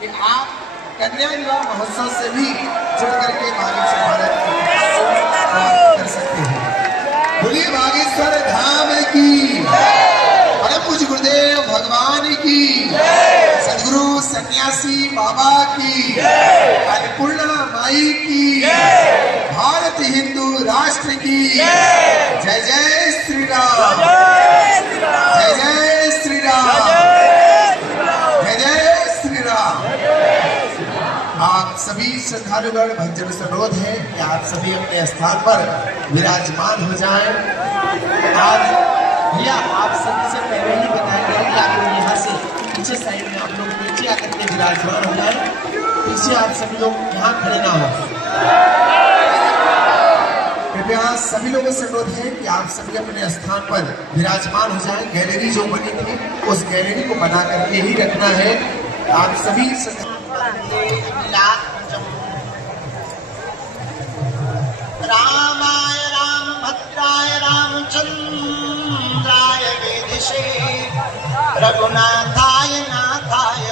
कि आप कन्या विवाह महोत्सव से भी जुड़ करके बागेश्वर भारत को प्राप्त कर सकते हैं। बोलिए बागेश्वर धाम की, परम पूज्य गुरुदेव भगवान की, सदगुरु सन्यासी बाबा की, अन्नपूर्णा माई की, भारत हिंदू राष्ट्र की जय जय श्री राम, जय जय श्री राम, जय जय श्री राम। आप सभी श्रद्धालुगण भक्तजन से अनुरोध है कि आप सभी अपने स्थान पर विराजमान हो जाएं। आज भैया आप सभी से पहले ही बताया गया कि आप लोग यहाँ से पीछे साइड में आप लोग नीचे आकर के विराजमान हो जाए। पीछे आप सभी लोग यहाँ खड़े ना हो। कृपया सभी लोगों से अनुरोध है कि आप सभी अपने स्थान पर विराजमान हो जाएं। गैलरी जो बनी थी उस गैलरी को बना करके ही रखना है। आप सभी रामाय रामभद्राय रामचंद्राय वेदिषे रघुनाथाय नाथाय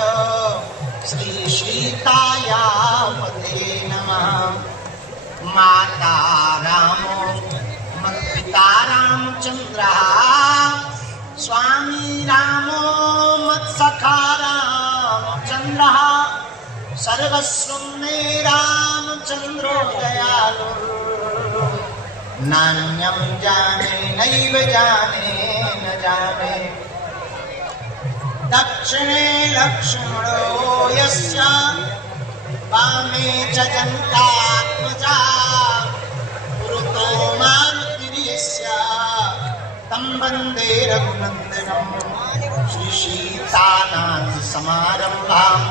श्री सीतायापते नमः। माता रामो मत्पिता रामचंद्रः स्वामी रामो मत्सखा रामचंद्रः सर्वस्वं मे रामचंद्रो दयालु नान्यं जाने नैव जाने न जाने। दक्षिणे लक्ष्मणो यस्य वामे च जनकात्मजा पुरतो मारुतिर्यस्य तं वन्दे रघुनन्दनं। श्री सीतानाथ समारम्भाम्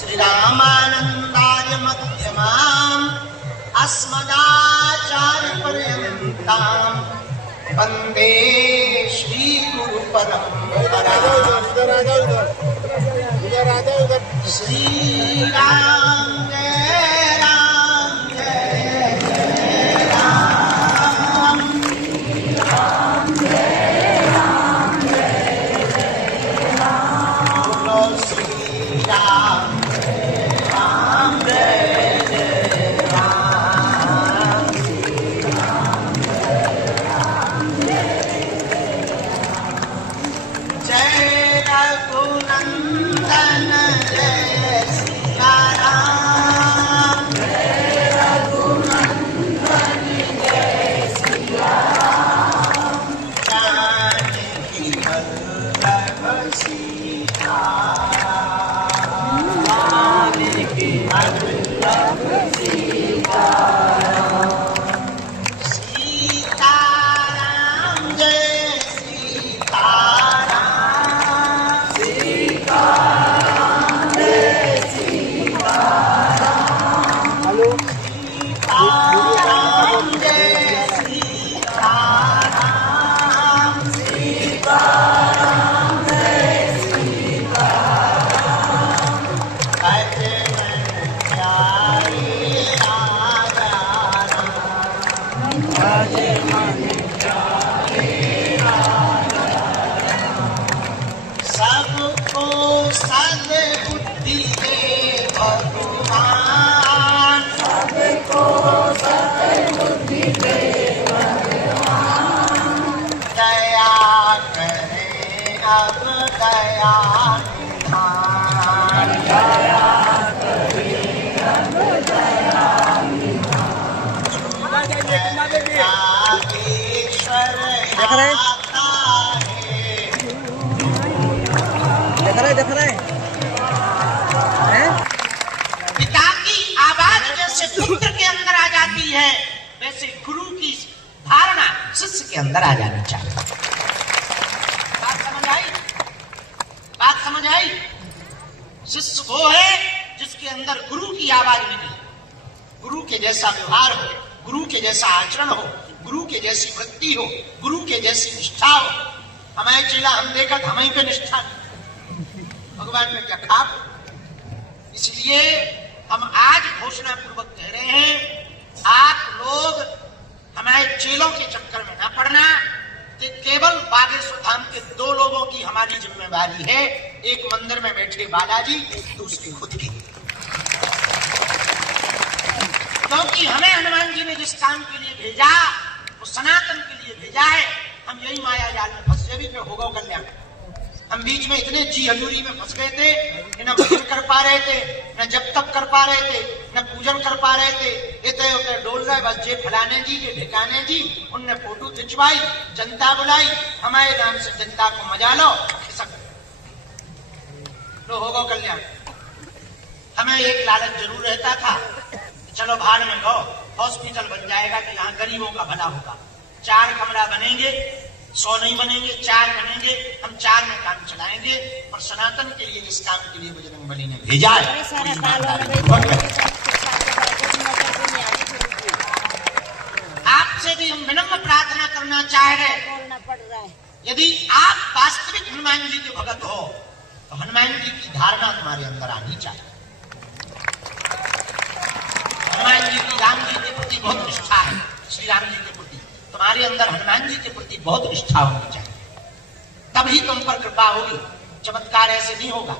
श्रीरामानन्दार्य मध्यमाम् अस्मदाचार्यपर्यन्ताम् वन्दे श्रीगुरुपरम्पराम्। श्रीराम जय राम जय राम, राम जय राम जय राम, बोलो श्रीराम राम जय राम, जय रघुनंदन जय सिया राम, जय रघुनंदन जय सिया राम, जानकी वल्लभ सीता, जानकी वल्लभ सीता राम, सीता राम जय सीता राम, सीता राम जय सीता राम, सीता राम जय सीता राम, सीता राम जय सीता राम। अजमन प्यारे राजा राम, अजमन प्यारे राजा राम, सबको सद्बुद्धि दे भगवान, सबको सद्बुद्धि दे भगवान। दया करें अब दया निधान, दया करें अब दया निधान। नागेश्वर आता है, देख रहे हैं? पिता की आवाज जैसे पुत्र के अंदर आ जाती है वैसे गुरु की धारणा शिष्य के अंदर आ जानी चाहिए। बात समझ आई? बात समझ आई? शिष्य वो है जिसके अंदर गुरु की आवाज मिली, गुरु के जैसा व्यवहार हो, गुरु के जैसा आचरण हो, गुरु के जैसी वृत्ति हो, गुरु के जैसी निष्ठा हो। हमारे चेला हम देखत हमें पे निष्ठा नहीं, भगवान में क्या खाप। इसलिए हम आज घोषणा पूर्वक कह रहे हैं, आप लोग हमारे चेलों के चक्कर में न पड़ना। कि केवल बागेश्वर धाम के 2 लोगों की हमारी जिम्मेवारी है। एक मंदिर में बैठे बालाजी, दूसरे खुद के। क्योंकि हमें हनुमान जी ने जिस काम के लिए भेजा, वो सनातन के लिए भेजा है। हम यही माया जाल में फंसे भी फिर होगा कल्याण। हम बीच में इतने जी हजूरी में फंस गए थे कि न भजन कर पा रहे थे, न जप तप कर पा रहे थे, न पूजन कर पा रहे थे। इतने उतने डोल रहे, बस जे फलाने जी, जे ढिकाने जी, उनने फोटो खिंचवाई, जनता बुलाई, हमारे नाम से जनता को मजा लो, तो होगा कल्याण। हमें एक लालच जरूर रहता था, चलो भाड़ में गो, हॉस्पिटल बन जाएगा कि यहाँ गरीबों का भला होगा। 4 कमरा बनेंगे, 100 नहीं बनेंगे, 4 बनेंगे, हम 4 में काम चलाएंगे। और सनातन के लिए जिस काम के लिए बजरंगबली ने भेजा है, आपसे भी हम विनम्र प्रार्थना करना चाह रहे, यदि आप वास्तविक हनुमान जी के भगत हो तो हनुमान जी की धारणा तुम्हारे अंदर आनी चाहिए। हनुमान जी की राम जी के प्रति बहुत निष्ठा है, श्री राम जी के प्रति तुम्हारे अंदर हनुमान जी के प्रति बहुत निष्ठा होनी चाहिए, तभी तुम पर कृपा होगी। चमत्कार ऐसे नहीं होगा,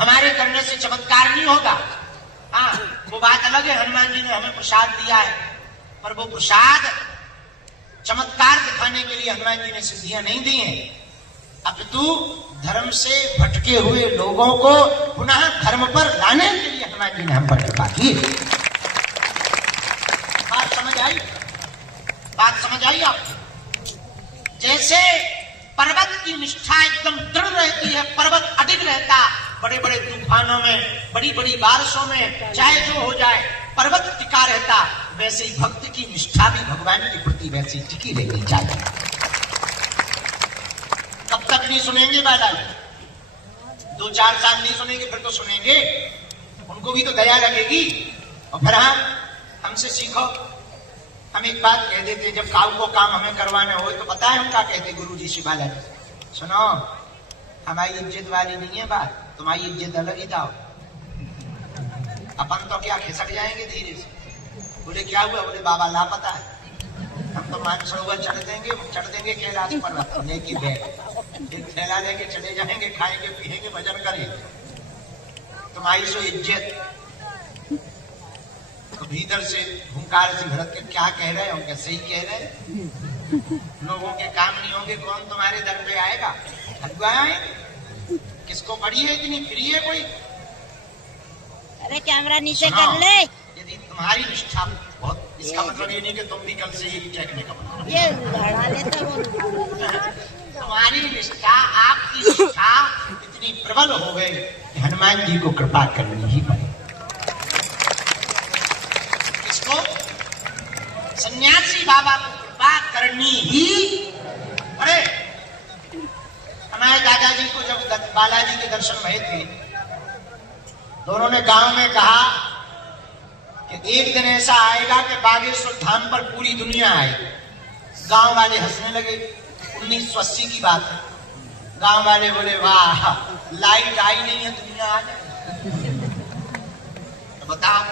हमारे करने से चमत्कार नहीं होगा। हाँ, वो बात अलग है, हनुमान जी ने हमें प्रसाद दिया है, पर वो प्रसाद चमत्कार दिखाने के लिए हनुमान जी ने सिद्धियां नहीं दी हैं, अपितु धर्म से भटके हुए लोगों को पुनः धर्म पर लाने के लिए हनुमान जी ने हम पर कृपा की। बात समझ आई? बात समझ आई आपको? जैसे पर्वत की निष्ठा एकदम दृढ़ रहती है, पर्वत अडिग रहता, बड़े बड़े तूफानों में, बड़ी बड़ी बारिशों में, चाहे जो हो जाए पर्वत टिका रहता, वैसे ही भक्त की निष्ठा भी भगवान के प्रति वैसे ही टिकी रहनी चाहिए। कब तक नहीं सुनेंगे बालाजी? 2-4 साल नहीं सुनेंगे, फिर तो सुनेंगे, उनको भी तो दया लगेगी। और फिर हमसे सीखो। हम एक बात कह देते, जब काऊ को काम हमें करवाना हो तो पता है हम क्या कहते गुरु जी से बालाजी, सुनो हमारी इज्जत वाली नहीं है बात, तुम्हारी इज्जत अलग ही था। अपन तो क्या खिसक जाएंगे धीरे से। बोले क्या हुआ? बोले बाबा लापता है। हम तो मानसरोवर चढ़ देंगे कैलाश पर्वत लेके बैठ, एक थैला लेके चले जाएंगे, खाएंगे पिएंगे भजन करेंगे, तुम्हारी सो इज्जत। तो भीतर से हुंकार से भरत के क्या कह रहे होंगे? सही कह रहे, लोगों के काम नहीं होंगे, कौन तुम्हारे दर पे आएगा? किसको पड़ी है इतनी फ्री है कोई? अरे कैमरा नीचे कर ले। यदि तुम्हारी निष्ठा बहुत, इसका मतलब ये नहीं कि तुम भी कल से ये टेकने का बनो। ये उड़ा लेता वो। तुम्हारी निष्ठा, आपकी निष्ठा इतनी प्रबल हो गई कि हनुमान जी को कृपा करनी ही पड़े। इसको सन्यासी बाबा को कृपा करनी ही पड़े। हमारे दादाजी को जब बालाजी के दर्शन भये थे, दोनों ने गांव में कहा कि एक दिन ऐसा आएगा कि बागेश्वर धाम पर पूरी दुनिया आएगी। गांव वाले हंसने लगे। 1980 की बात है। गांव वाले बोले वाह, लाइट आई नहीं है, दुनिया आ जाए। तो बताओ,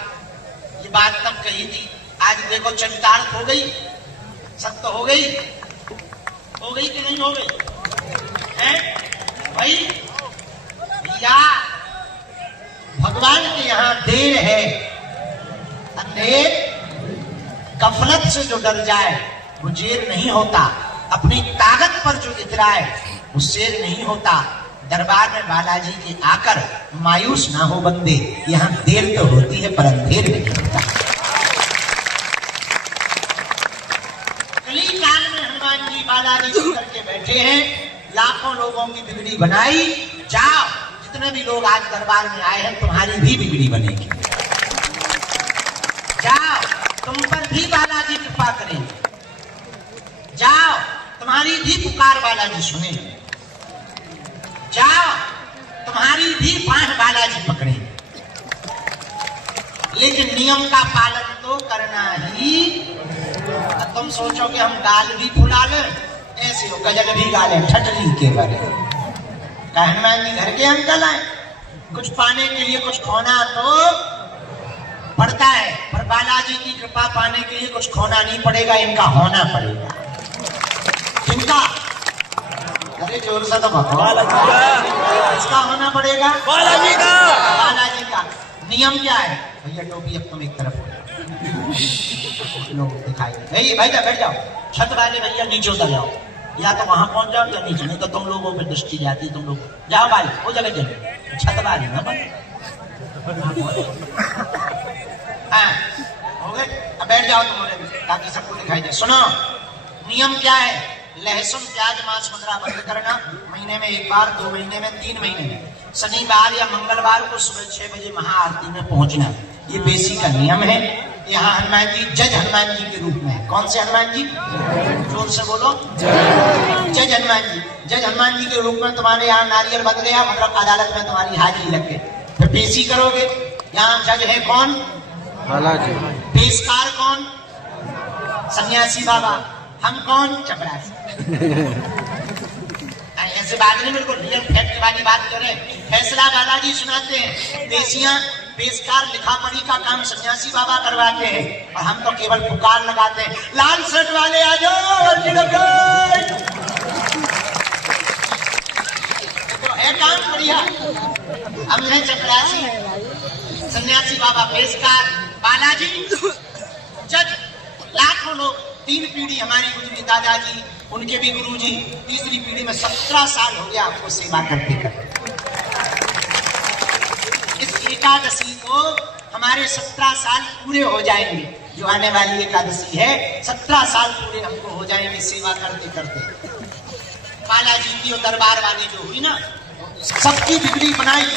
ये बात तब कही थी, आज देखो चरितार्थ हो गई, सत्य हो गई कि नहीं हो गई है भाई? या भगवान के यहाँ देर है, अंधेर गफलत से जो डर जाए वो जेर नहीं होता, अपनी ताकत पर जो इतराए वो शेर नहीं होता। दरबार में बालाजी के आकर मायूस ना हो बंदे, यहाँ देर तो होती है पर अंधेर नहीं होता। कली काल में हनुमान जी बालाजी को करके बैठे हैं, लाखों लोगों की बिगड़ी बनाई। जाओ, जितने भी लोग आज दरबार में आए हैं, तुम्हारी भी बिगड़ी बनेगी। जाओ, तुम पर भी बालाजी कृपा करेंगे। जाओ, तुम्हारी भी पुकार बालाजी सुने। जाओ, तुम्हारी भी बांह बालाजी पकड़े। लेकिन नियम का पालन तो करना ही। तुम सोचो कि हम गाल भी फुला लें, ऐसे हो गजल भी गा लें, ठटली के बारे। हनुमान जी घर के अंकल आए, कुछ पाने के लिए कुछ खोना तो पड़ता है, पर बालाजी की कृपा पाने के लिए कुछ खोना नहीं पड़ेगा, इनका होना पड़ेगा। इनका अरे जोर से तो बताओ। इसका होना पड़ेगा बालाजी का। बालाजी का। नियम क्या है भैया? टोपी अब तुम एक तरफ हो लोग दिखाई नहीं। भैया बैठ जाओ। छत वाले भैया नीचे उतर जाओ, या तो वहां पहुंच जाओ या नीचे, नहीं तो तुम लोगों पे दृष्टि जाती है। तुम लोग जाओ भाई वो जगह चलो, छत वाली ना हाँ हो गए। अब बैठ जाओ तुम ताकि सबको दिखाई दे। सुनो नियम क्या है? लहसुन प्याज मांस मदिरा बंद करना, महीने में 1 बार, 2 महीने में, 3 महीने में, शनिवार या मंगलवार को सुबह 6 बजे महाआरती में पहुंचना। ये बेसिक का नियम है। यहाँ हनुमान जी जज हनुमान जी के रूप में है। कौन से हनुमान जी? जोर से बोलो। जज हनुमान जी। जज हनुमान जी के रूप में तुम्हारे यहाँ नारियल बन गया, मतलब अदालत में तुम्हारी हाजिरी लग गई, फिर पेशी करोगे। यहाँ जज है कौन? बालाजी। पेशकार कौन? सन्यासी बाबा। हम कौन? चपरासी। ऐसे बात नहीं, बिल्कुल रियल फैक्ट वाली बात करें। फैसला बालाजी सुनाते हैं, पेशियां पेशकार लिखा पढ़ी का काम सन्यासी बाबा करवाते हैं, और हम तो केवल पुकार लगाते हैं, लाल शर्ट वाले आ जाओ। तो है काम बढ़िया। हम हैं चपरासी, सन्यासी बाबा पेशकार, बालाजी जज। लाखों लोग, 3 पीढ़ी हमारी गुजरी, दादाजी, उनके भी गुरुजी, तीसरी पीढ़ी में 17 साल हो गया आपको सेवा करते करते। इस एकादशी को हमारे 17 साल पूरे हो जाएंगे। जो आने वाली एकादशी है 17 साल पूरे हमको हो जाएंगे सेवा करते करते। बालाजी की और दरबार वाली जो हुई ना, सबकी बिगड़ी बनाई।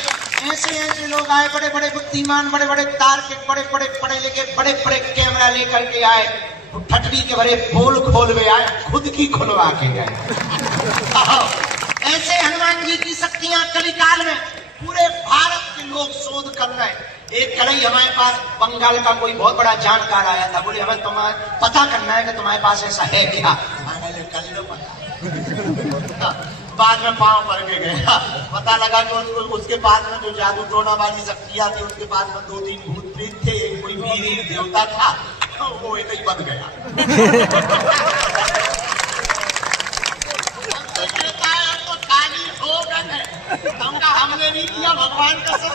ऐसे ऐसे लोग आए, बड़े बड़े बुद्धिमान, बड़े बड़े तार्किक, बड़े बड़े पढ़े लिखे, बड़े बड़े कैमरा लेकर के आए, ठटरी के भरे पोल खोल में आए, खुद की खुलवा के गए। ऐसे हनुमान जी की शक्तियां कलिकाल में पूरे भारत के लोग शोध कर रहे हैं। एक कल ही हमारे पास बंगाल का कोई बहुत बड़ा जानकार आया था, बोले हमें तुम्हारे पता करना है कि तुम्हारे पास ऐसा है क्या। कल लो पता। बाद में पांव पड़ के गया, पता लगा कि उसके पास में जो जादू टोना वाली शक्तियां थी, उसके पास में 2-3 भूत प्रेत थे, एक कोई वीर देवता था, वो एक ही बन गया। तो काली हो गए, हमने नहीं किया, भगवान का सब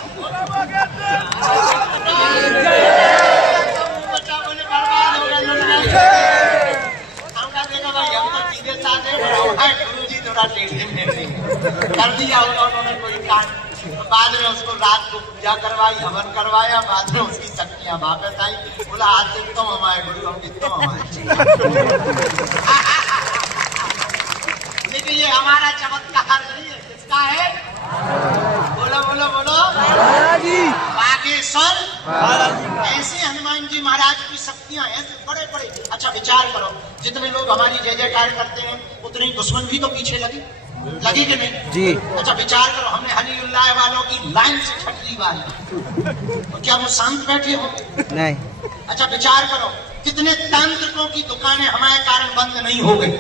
बच्चा बोले बर्बाद हो गया। हमका देखा भाई हम तो सीधे साधे गुरु जी थोड़ा टेढ़े मेढ़े कर दिया उन्होंने कोई काम। बाद में उसको रात को पूजा करवाई, हवन करवाया, बाद में उसकी शक्तियां वापस आई। बोला आज से तुम हमारे गुरु, हम तुम हमारे। लेकिन ये हमारा चमत्कार नहीं है, किसका है? बोलो बोलो बोलो। बागेश्वर ऐसे हनुमान जी महाराज की शक्तियां ऐसे बड़े बड़े। अच्छा विचार करो, जितने लोग हमारी जय जयकार करते हैं उतने दुश्मन भी तो पीछे लगे कि नहीं जी? अच्छा विचार करो, हमने हलीउल्लाह वालों की लाइन से छटरी वाली, तो क्या वो शांत बैठे हो? नहीं। अच्छा विचार करो, कितने तांत्रिकों की दुकानें हमारे कारण बंद नहीं हो गई,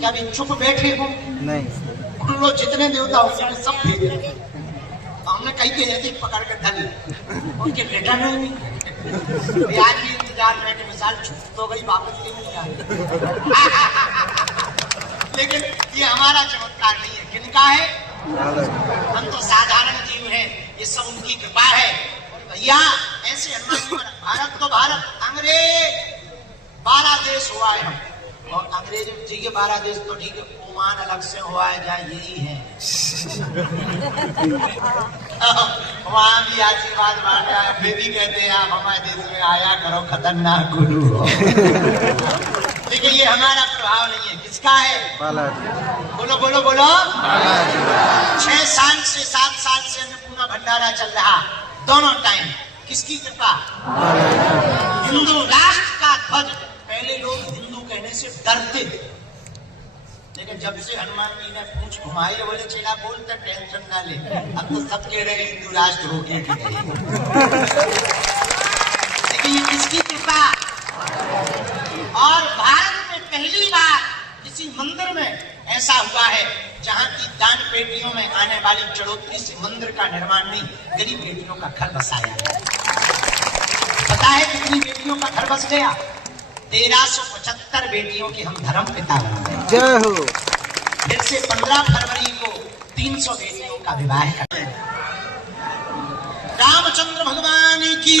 क्या भी चुप बैठे हो? नहीं। उन लोग जितने देवता होंगे सब भेजे, हमने कई के जैसे पकड़ कर ढल उनके बेटा नहीं। आज भी इंतजार में कि मिसाल छूट तो गई, वापस क्यों नहीं आई? लेकिन ये हमारा चमत्कार नहीं है, किनका है? हम तो साधारण जीव हैं, ये सब उनकी कृपा है। भैया ऐसे हनुमान, भारत तो भारत, अंग्रेज 12 देश हुआ है हम, और अंग्रेज जी के 12 देश तो ठीक है, ओमान अलग से हुआ है, जहाँ यही है। वहां भी आशीर्वाद बांटा है, फिर भी कहते हैं आप हमारे देश में आया करो, खतरनाक गुरु। लेकिन ये हमारा प्रभाव नहीं है, किसका है? बोलो बोलो बोलो। 6 साल से 7 साल से अन्नपूर्णा भंडारा चल रहा, दोनों टाइम किसकी कृपा? हिंदू राष्ट्र का ध्वज। पहले लोग हिंदू कहने से डरते थे, लेकिन जब से हनुमान जी ने पूछ घुमाई, बोले चेला बोलते टेंशन ना ले, अब तो सब कह रहे हिंदू राष्ट्र हो गया। लेकिन ये किसकी कृपा? और भारत में पहली बार किसी मंदिर में ऐसा हुआ है जहाँ की दान पेटियों में आने वाली चढ़ोतरी से मंदिर का निर्माण नहीं, गरीब बेटियों का घर बसाया गया। पता है कितनी बेटियों का घर बस गया? 1375 बेटियों के हम धर्म पिता हुए। जय हो। फिर से 15 फरवरी को 300 बेटियों का विवाह करते हैं। रामचंद्र भगवान की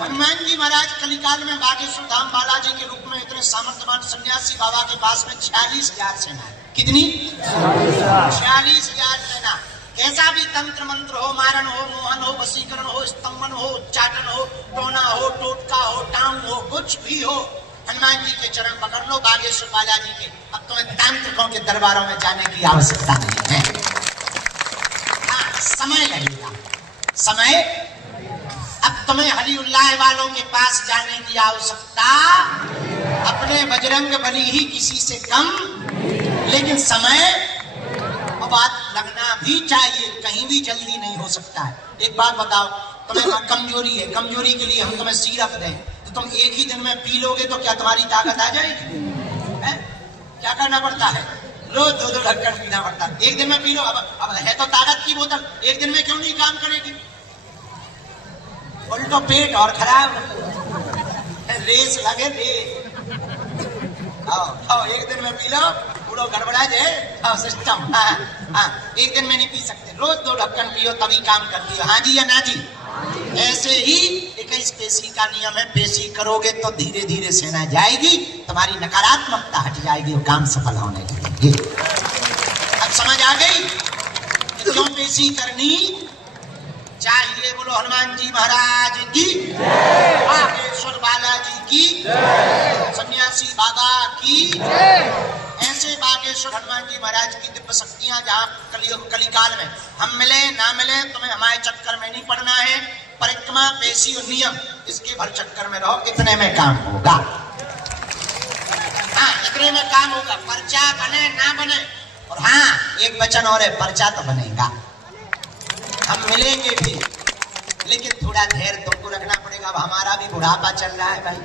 हनुमान जी महाराज कलिकाल में बागेश्वर धाम बालाजी के रूप में इतने सामर्थ्यवान सन्यासी बाबा के पास में 46,000 सेना है। कितनी? 46,000 सेना। कैसा भी तंत्र मंत्र हो, मारण हो, मोहन हो, वशीकरण हो, स्तंभन हो, उच्चाटन हो, टोना हो, टोटका हो, टांग हो, कुछ भी हो, हनुमान जी के चरण पकड़ लो बागेश्वर बालाजी के। अब तुम्हें तांत्रिकों के दरबारों में जाने की आवश्यकता नहीं है। हाँ, समय लगेगा, समय। अब तुम्हें हरि उल्लाह वालों के पास जाने की आवश्यकता, अपने बजरंग बली ही किसी से कम, लेकिन समय और बात लगना भी चाहिए, कहीं भी जल्दी नहीं हो सकता है। एक बात बताओ, तुम्हें कमजोरी है, कमजोरी के लिए हम तुम्हें सिरप दें तो तुम एक ही दिन में पी लोगे तो क्या तुम्हारी ताकत आ जाएगी? है? क्या करना पड़ता है? रोज 2-2 ढक्कन पीना पड़ता है। एक दिन में पी लो, अब है तो ताकत की बोतल, एक दिन में क्यों नहीं काम करेगी? उल्टो पेट और खराब, रेस लगे रेस। आओ एक दिन में पी लो, पूरा गड़बड़ा जाए सिस्टम। हाँ, एक दिन में नहीं पी सकते, रोज 2 ढक्कन पियो तभी काम करती हो। हाँ जी या ना जी? ऐसे ही 21 पेशी का नियम है, पेशी करोगे तो धीरे धीरे सेना जाएगी, तुम्हारी नकारात्मकता हट जाएगी और काम सफल होने लगेगी। अब समझ आ गई कि क्यों पेशी करनी चाहिए? बोलो हनुमान जी महाराज की, बागेश्वर बालाजी की, सन्यासी बाबा की। ऐसे बागेश्वर हनुमान जी महाराज की दिव्य शक्तियां, जहाँ कलिकाल में हम मिले ना मिले, तुम्हें हमारे चक्कर में नहीं पड़ना है। परिक्रमा, पेशी और नियम, इसके भर चक्कर में रहो, इतने में काम होगा। हाँ, इतने में काम होगा, पर्चा बने ना बने। और हाँ, एक वचन और है, पर्चा तो बनेगा, हम मिलेंगे भी, लेकिन थोड़ा धैर्य तुमको रखना पड़ेगा। अब हमारा भी बुढ़ापा चल रहा है भाई,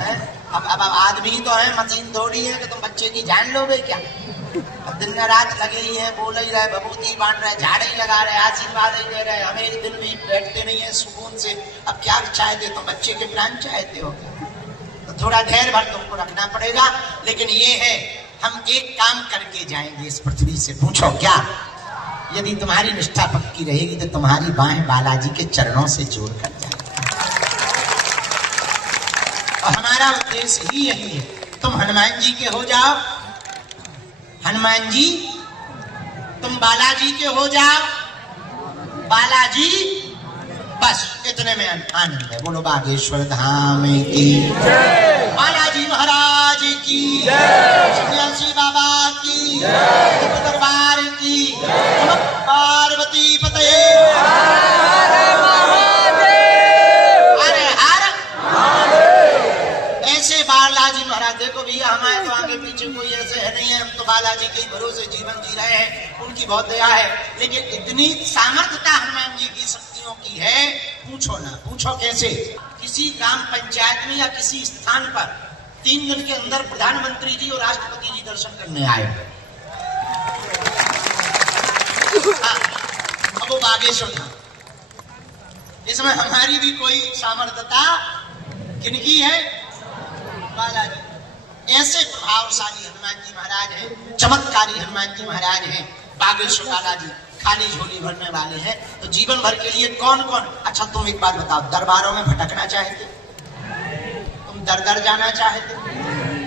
है? अब आदमी तो है, मशीन थोड़ी है कि तुम बच्चे की जान लोगे क्या? अब दिन रात लगे ही है, बोल ही रहे, बबूती बांट रहे, झाड़े ही लगा रहे, आशीर्वाद ही दे रहे, हमें एक दिन भी बैठते नहीं है सुकून से। अब क्या चाहते हो? तुम बच्चे के प्राण चाहते हो? तो थोड़ा धैर्य भर तुमको रखना पड़ेगा। लेकिन ये है, हम एक काम करके जाएंगे इस पृथ्वी से। पूछो क्या? यदि तुम्हारी निष्ठा पक्की रहेगी तो तुम्हारी बाहें बालाजी के चरणों से जोड़ कर जाएगी। और हमारा उद्देश्य ही यही है, तुम हनुमान जी के हो जाओ, हनुमान जी तुम बालाजी के हो जाओ, बालाजी, बस इतने में आनंद है। बोलो बागेश्वर धाम की, बालाजी महाराज की, सन्यासी बाबा की, दरबार की, पार्वती पते। अरे हर ऐसे बालाजी महाराज, देखो भैया हमारे तो आगे पीछे कोई ऐसे है नहीं है, हम तो बालाजी के भरोसे जीवन जी रहे हैं, उनकी बहुत दया है। लेकिन इतनी सामर्थ्यता हनुमान जी की शक्तियों की है, पूछो ना। पूछो कैसे? किसी ग्राम पंचायत में या किसी स्थान पर 3 दिन के अंदर प्रधानमंत्री जी और राष्ट्रपति जी दर्शन करने आए। अब वो बागेश्वर था, इसमें हमारी भी कोई सामर्थ्यता किनकी है? बालाजी। ऐसे प्रभावशाली हनुमान जी महाराज हैं, चमत्कारी हनुमान जी महाराज हैं, बागेश्वर बालाजी खाली झोली भरने वाले हैं। तो जीवन भर के लिए कौन कौन? अच्छा तुम एक बात बताओ, दरबारों में भटकना चाहते? तुम दर दर जाना चाहते?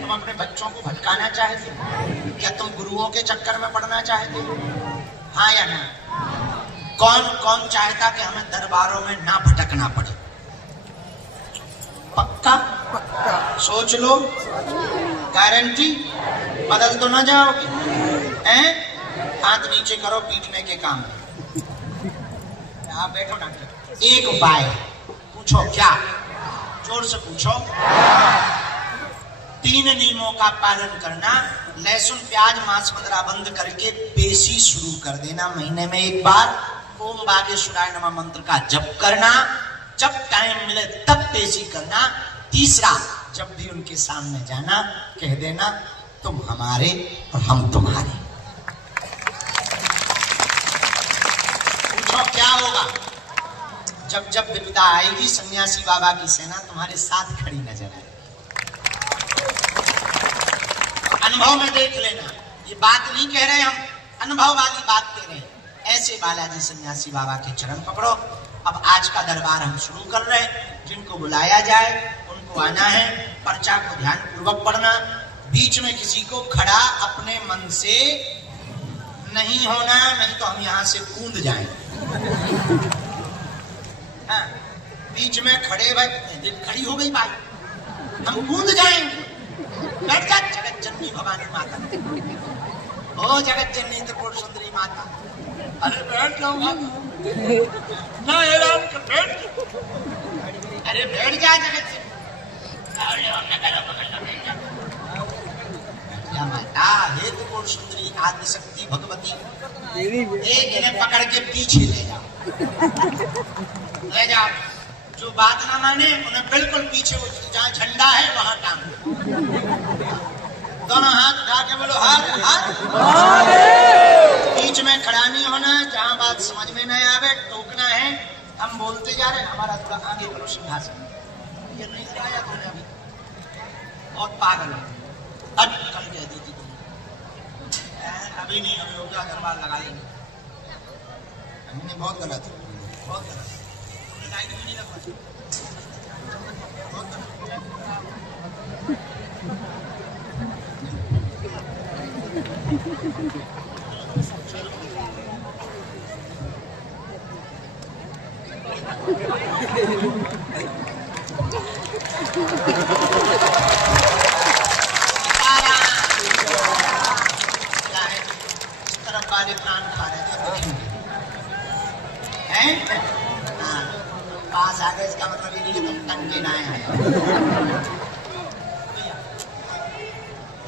तुम अपने बच्चों को भटकाना चाहते? क्या तुम गुरुओं के चक्कर में पड़ना चाहते? हाँ या ना? कौन कौन चाहता कि हमें दरबारों में ना भटकना पड़े? पक्का? सोच लो, गारंटी? बदल तो ना जाओगे? हैं? हाथ नीचे करो, पीटने के काम। आप बैठो डॉक्टर। एक उपाय, पूछो क्या? जोर से पूछो। 3 नियमों का पालन करना, लहसुन प्याज मांस वगैरह बंद करके पेशी शुरू कर देना महीने में एक बार। ओम बागेश्वराय नमः मंत्र का जप करना, जब टाइम मिले तब पेशी करना। तीसरा, जब भी उनके सामने जाना कह देना तुम हमारे और हम तुम्हारे। पूछो क्या होगा? जब जब विपदा आएगी सन्यासी बाबा की सेना तुम्हारे साथ खड़ी नजर आएगी। अनुभव में देख लेना, ये बात नहीं कह रहे हम, अनुभव वाली बात कह रहे हैं। ऐसे बालाजी सन्यासी बाबा के चरण पकड़ो। अब आज का दरबार हम शुरू कर रहे हैं। जिनको बुलाया जाए उनको आना है, पर्चा को ध्यान पूर्वक पढ़ना, बीच में किसी को खड़ा अपने मन से नहीं होना, नहीं तो हम यहाँ से कूद जाएं। हाँ, बीच में खड़े भाई, खड़ी हो गई बात, हम कूद जाएंगे। बैठ जा जगत जननी भवानी माता, ओ जगत जननी त्रिपुर सुंदरी माता। अरे बैठ जाऊंगा ना, ऐलान कर बैठ। अरे बैठ जा जगत से माता, हे त्रिपुर सुंदरी आदिशक्ति भगवती, एक इन्हें पकड़ के पीछे ले जाओ। जो बात ना माने उन्हें बिल्कुल पीछे, जहाँ झंडा है वहां टांग। दोनों हाथ उठा के बोलो हर हर। बीच में खड़ा नहीं होना, जहाँ बात समझ में नहीं आवे टोकना है। हम बोलते जा रहे हैं, हमारा थोड़ा आगे करो सिंहासन। ये नहीं लगाया तुमने अभी, बहुत पागल है। अब कल कह दी थी अभी नहीं, अभी हो गया, दरबार लगा लेंगे। हमने बहुत गलत है, बहुत गलत है। नहीं लगा, बहुत गलत। वाले प्राण खा रहे थे हैं? हाँ, पास आ गए, इसका मतलब ये नहीं कि तुम टंके ना आए।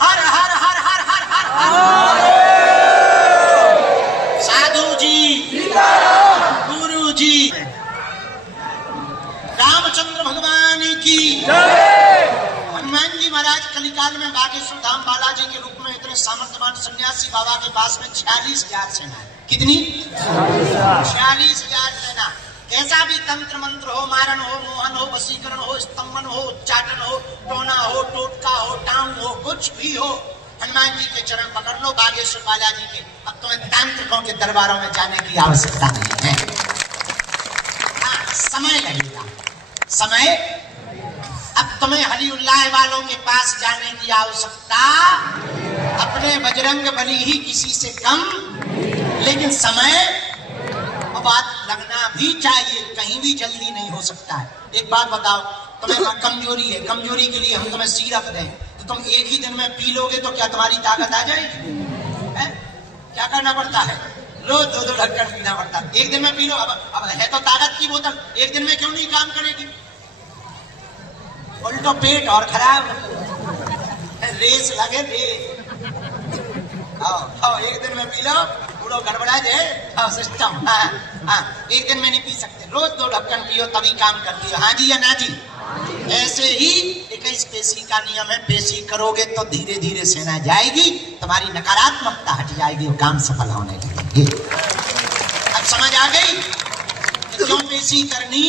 हर हर हर हर हर हर हर। साधु जी, गुरु जी, रामचंद्र भगवान की, हनुमान जी महाराज कलिकाल में बागेश्वर धाम बालाजी के रूप में इतने सामर्थ्यवान सन्यासी बाबा के पास में 46,000 सेना है। कितनी? 46,000 सेना। कैसा भी तंत्र मंत्र हो, मारण हो, मोहन हो, वशीकरण हो, स्तंभन हो, उच्चाटन हो, टोना हो, टोटका हो, टांग हो, कुछ भी हो, हनुमान जी के चरण पकड़ लो, बागेश्वर बालाजी के। अब तुम्हें तांत्रिकों के दरबारों में जाने की आवश्यकता नहीं है। हाँ, समय लगेगा, समय। अब तुम्हें हलीउल्लाह वालों के पास जाने की आवश्यकता, अपने बजरंग बली ही किसी से कम, लेकिन समय बात लगना भी चाहिए, कहीं भी जल्दी नहीं हो सकता है। एक बात बताओ, तुम्हें कमजोरी है, कमजोरी के लिए हम तुम्हें सिरप दें तो तुम एक ही दिन में पी लोगे तो क्या तुम्हारी ताकत आ जाएगी? क्या करना पड़ता है? रोज 2-2 ढक्कन पीना पड़ता है। एक दिन में पी लो, अब है तो ताकत की बोतल, एक दिन में क्यों नहीं काम करेगी? उल्टो पेट और खराब, रेस लगे रेस। आओ एक दिन में पी लो, पूरा गड़बड़ा जाए सिस्टम। हाँ, एक दिन में नहीं पी सकते, रोज 2 ढक्कन पियो तभी काम करती है। हाँ जी या ना जी? ऐसे ही 21 पेशी का नियम है, पेशी करोगे तो धीरे धीरे सेना जाएगी, तुम्हारी नकारात्मकता हट जाएगी, वो काम सफल होने लगेगी। अब समझ आ गई क्यों पेशी करनी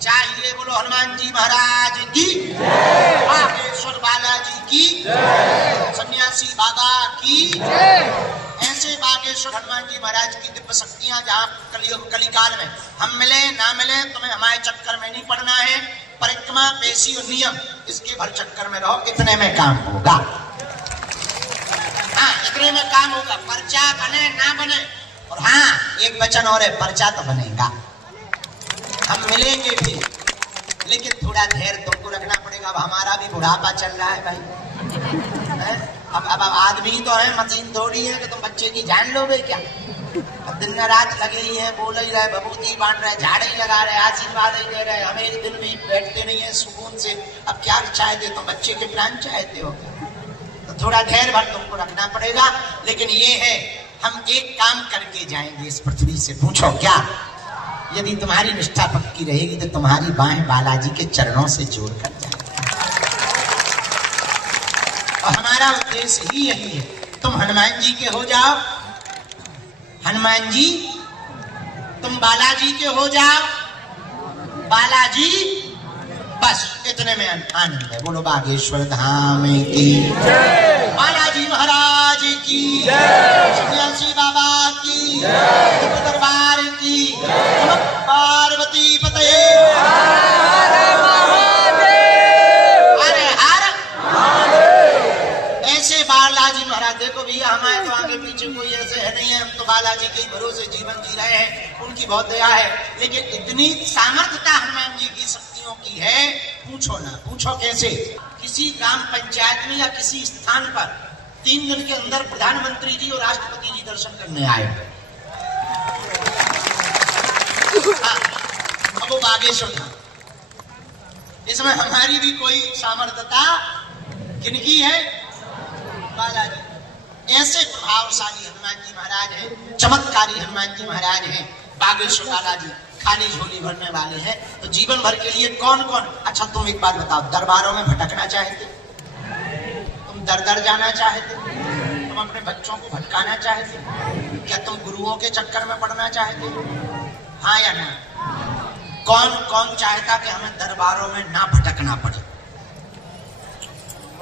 चाहिए? बोलो हनुमान जी महाराज की, बागेश्वर बालाजी की, सन्यासी बाबा की। ऐसे बागेश्वर हनुमान जी महाराज की दिव्य शक्तियां, जहाँ कलियुग कलिकाल में हम मिले ना मिले, तुम्हें हमारे चक्कर में नहीं पड़ना है। परिक्रमा, पेशी और नियम, इसके भर चक्कर में रहो, इतने में काम होगा। हाँ, इतने में काम होगा, पर्चा बने ना बने। और हाँ, एक वचन और है, पर्चा तो बनेगा, हम मिलेंगे भी, लेकिन थोड़ा धैर्य तुमको रखना पड़ेगा। अब हमारा भी बुढ़ापा चल रहा है भाई, अब आदमी तो है, मशीन थोड़ी है कि तुम बच्चे की जान लोगे क्या? अब दिन रात लगे ही है, बोल ही रहे, बबूती बांट रहे, झाड़े ही लगा रहे, आशीर्वाद ही दे रहे, हमें एक दिन भी बैठते नहीं है सुकून से। अब क्या चाहते हो? तो बच्चे के प्राण चाहते हो? तो थोड़ा धैर्य भर तुमको रखना पड़ेगा। लेकिन ये है, हम एक काम करके जाएंगे इस पृथ्वी से। पूछो क्या? यदि तुम्हारी निष्ठा पक्की रहेगी तो तुम्हारी बाहें बालाजी के चरणों से जोड़ कर जाएंगे। और हमारा उद्देश्य ही यही है, तुम हनुमान जी के हो जाओ, हनुमान जी तुम बालाजी के हो जाओ, बालाजी बस इतने में आनंद है। बोलो बागेश्वर धाम की, बालाजी महाराज की, सन्यासी बाबा की, दरबार की, पार्वती पते। ऐसे बालाजी महाराज, देखो भैया हमारे तो आगे पीछे कोई ऐसे है नहीं है, हम तो बालाजी के भरोसे जीवन जी रहे हैं, उनकी बहुत दया है। लेकिन इतनी सामर्थ्यता हनुमान जी की शक्तियों की है, पूछो ना, पूछो कैसे। किसी ग्राम पंचायत में या किसी स्थान पर 3 दिन के अंदर प्रधानमंत्री जी और राष्ट्रपति जी दर्शन करने आए। अब वो बागेश्वर था। इसमें हमारी भी कोई सामर्थ्यता किनकी है? बालाजी। ऐसे प्रभावशाली हनुमान जी महाराज हैं, चमत्कारी हनुमान जी महाराज हैं। बागेश्वर बालाजी खाली झोली भरने वाले हैं। तो जीवन भर के लिए कौन कौन, अच्छा तुम एक बात बताओ, दरबारों में भटकना चाहते? तुम दर दर जाना चाहते? तुम अपने बच्चों को भटकाना चाहते? क्या तुम गुरुओं के चक्कर में पड़ना चाहते? हाँ या ना? कौन कौन चाहता कि हमें दरबारों में ना भटकना पड़े?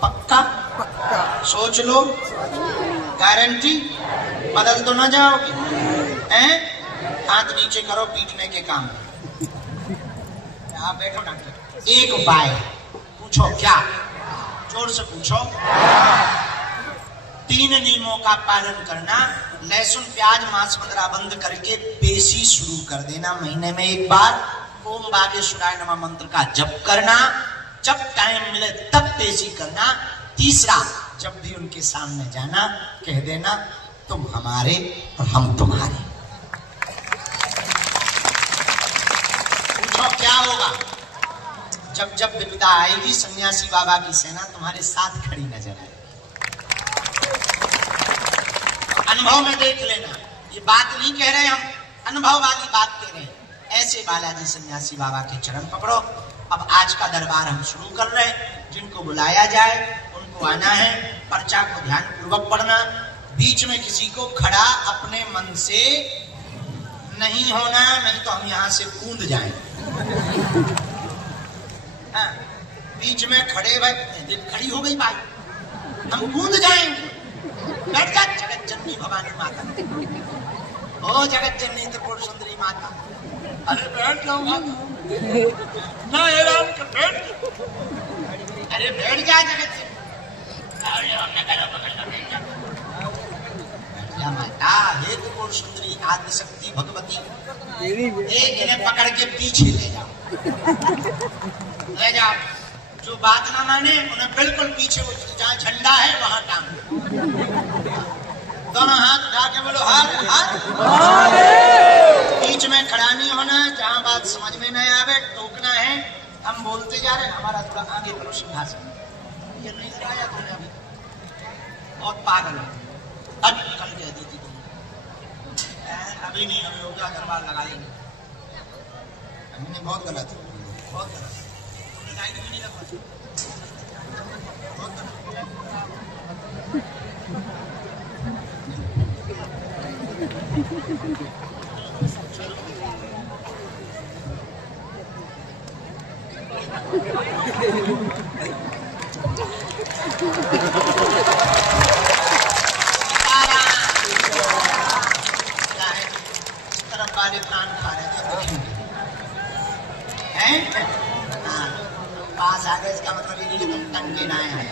पक्का? सोच लो, गारंटी? बदल तो ना जाओगे? हैं? हाथ नीचे करो, पीटने के काम। यहाँ बैठो डॉक्टर। एक उपाय पूछो, क्या? जोर से पूछो। 3 नियमों का पालन करना। लहसुन प्याज मांस वगैरह बंद करके पेशी शुरू कर देना। महीने में 1 बार ओम बागेश्वराय नमः मंत्र का जप करना। जब टाइम मिले तब पेशी करना। तीसरा, जब भी उनके सामने जाना कह देना तुम हमारे और हम तुम्हारे। पूछो क्या होगा? जब जब विपदा आएगी सन्यासी बाबा की सेना तुम्हारे साथ खड़ी नजर आएगी। अनुभव में देख लेना, ये बात नहीं कह रहे हम, अनुभव वाली बात कह रहे हैं। ऐसे बालाजी सन्यासी बाबा के चरण पकड़ो। अब आज का दरबार हम शुरू कर रहे हैं। जिनको बुलाया जाए उनको आना है, पर्चा को ध्यान पूर्वक पढ़ना। बीच में किसी को खड़ा अपने मन से नहीं होना, नहीं तो हम यहाँ से कूद जाएंगे। हाँ, बीच में खड़े भाई, खड़ी हो गई भाई, हम कूद जाएंगे। बैठ जा। जगत जननी भवानी माता, ओ जगत जननी त्रिपुर सुंदरी माता। अरे बैठ जाऊंगा ना, ऐलान कर बैठ। अरे बैठ जा जगत से। माता हे त्रिपुर सुंदरी आदि शक्ति भगवती, इन्हें पकड़ के पीछे ले जाओ। जो बात ना माने उन्हें बिल्कुल पीछे, जहाँ झंडा है वहां टांग। दोनों हाथ उठा के बोलो हर हर। बीच में खड़ा नहीं होना। जहाँ बात समझ में नहीं आवे टोकना है। हम बोलते जा रहे हैं, हमारा थोड़ा आगे करो सिंहासन। ये नहीं लगाया तुमने अभी, बहुत पागल है। अब कल कह दी थी तुमने, अभी नहीं, अभी हो गया दरबार लगा लेंगे। हमने बहुत गलत है, बहुत गलत। तुमने लाइन भी नहीं लगा, बहुत गलत। तरफ वाले प्राण खा रहे थे, हैं? हाँ, पास आ गए, इसका मतलब ये नहीं कि तुम टंके ना आए।